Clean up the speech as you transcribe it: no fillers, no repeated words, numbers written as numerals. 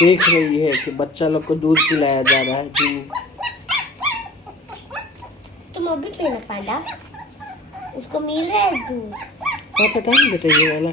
देख रही है कि बच्चा लोग को दूध पिलाया जा रहा है कि तुम अभी पीना पांडा, उसको मिल रहा है दूध। हाँ पता नहीं बेटा ये वाला